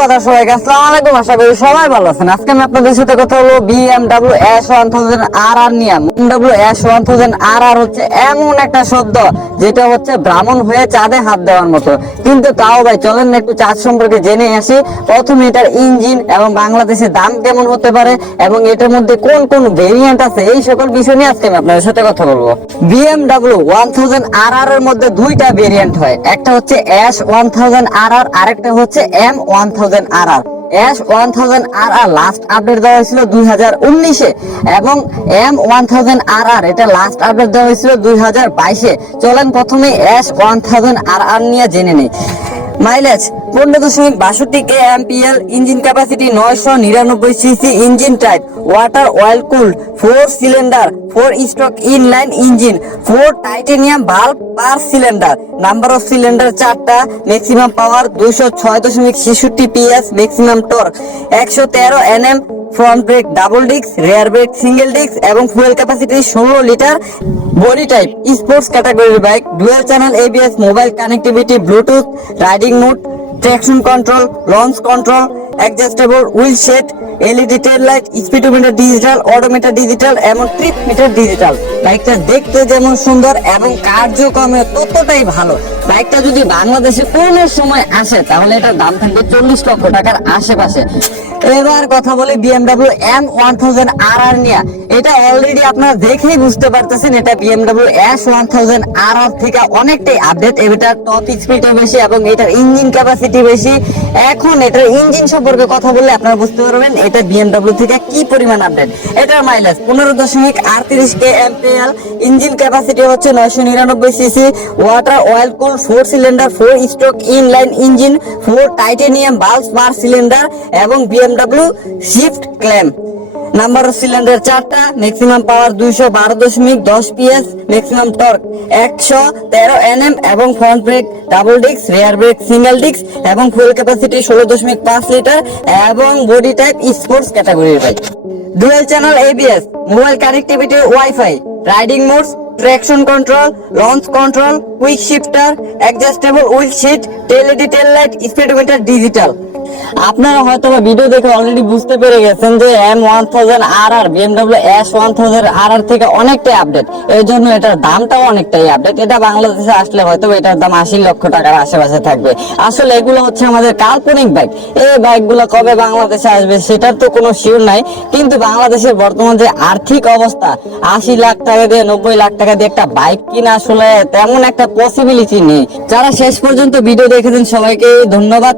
কথা সবাইকে আসসালামু আলাইকুম। আশা করি সবাই ভালো আছেন। আজকে আমি আপনাদের সাথে কথা বলবো BMW S1000RR নিয়ে। BMW S1000RR হচ্ছে এমন একটা শব্দ যেটা হচ্ছে ব্রাহ্মণ হয়ে চাঁদে হাত দেওয়ার মতো, কিন্তু তাও ভাই চলেন না একটু চাঁদ সম্পর্কে জেনে আসি। প্রথমে এটার ইঞ্জিন এবং বাংলাদেশে দাম কেমন হতে পারে এবং এটার মধ্যে কোন কোন ভেরিয়েন্ট আছে, এই সকল বিষয় নিয়ে আজকে আমি আপনাদের সাথে কথা বলবো। BMW 1000RR এর মধ্যে দুইটা ভেরিয়েন্ট হয়, একটা হচ্ছে S1000RR, আরেকটা হচ্ছে M1000RR। S1000RR লাস্ট আপডেট দেওয়া হয়েছিল 2019-এ এবং M1000RR এটা লাস্ট আপডেট দেওয়া হয়েছিল 2022-এ। চলেন প্রথমে S1000RR নিয়ে জেনে নিই। Mileage 15.62 kmpl, engine capacity 999 CC, engine type water oil cool, 4 cylinder, 4 stroke inline engine, 4 titanium valve per cylinder, number of cylinder 4টা, maximum power 206.66 PS, maximum torque 113 Nm, front brake double disc, rear brake single disc এবং fuel capacity 16 litre. Body type sports ক্যাটাগরির bike, dual channel ABS, mobile connectivity, bluetooth, riding mode, traction control, launch control, adjustable wheel shade, LED tail light, speedometer digital, odometer digital এবং trip meter digital. বাইকটা দেখতে যেমন সুন্দর এবং কার্যক্রমে ততটাই ভালো। বাইকটা যদি বাংলাদেশে কোনো সময় আসে তাহলে এটার দাম থাকবে 40 লক্ষ টাকার আশেপাশে। এবার কথা বলি BMW M1000RR নিয়ে। এটা অলরেডি আপনারা দেখেই বুঝতে পারতেছেন এটা BMW S1000RR থেকে অনেকটাই আপডেট। এটার টপ স্পিডও বেশি এবং এটার ইঞ্জিন ক্যাপাসিটি বেশি। এখন এটার ইঞ্জিন সম্পর্কে কথা বললে আপনারা বুঝতে পারবেন এটা BMW থেকে কি পরিমাণ আপডেট। এটার মাইলেজ 15.38 kmpl, ইঞ্জিন ক্যাপাসিটি হচ্ছে 999 CC, water oil cool, 4 cylinder, 4 stroke inline engine, 4 titanium valve per cylinder এবং BMW shift clamp, number of cylinder 4টা, maximum power 212.10 PS, maximum torque 113 Nm এবং front brake double disc, rear brake single disc এবং fuel capacity 16.5 litre এবং body type sports ক্যাটাগরির bike. Dual channel ABS, mobile connectivity, wifi, riding modes, traction control, launch control, quick shifter, adjustable wheel seat, LED tail light, speedometer digital. আপনারা হয়তো video দেখে already বুঝতে পেরে গেছেন যে M1000RR BMW S1000RR থেকে অনেকটাই আপডেট, এই জন্য এটার দামটাও অনেকটাই আপডেট। এটা বাংলাদেশে আসলে হয়তো এটার দাম 80 লক্ষ টাকার আশেপাশে থাকবে। আসলে এগুলো হচ্ছে আমাদের কাল্পনিক বাইক। এই বাইকগুলো কবে বাংলাদেশে আসবে সেটার তো কোনো শিওর নাই, কিন্তু বাংলাদেশের বর্তমান যে আর্থিক অবস্থা, 80 লাখ টাকা দিয়ে 90 লাখ টাকা দিয়ে একটা বাইক কিনা আসলে তেমন একটা পসিবিলিটি নেই। যারা শেষ পর্যন্ত ভিডিও দেখেছেন সবাইকে ধন্যবাদ।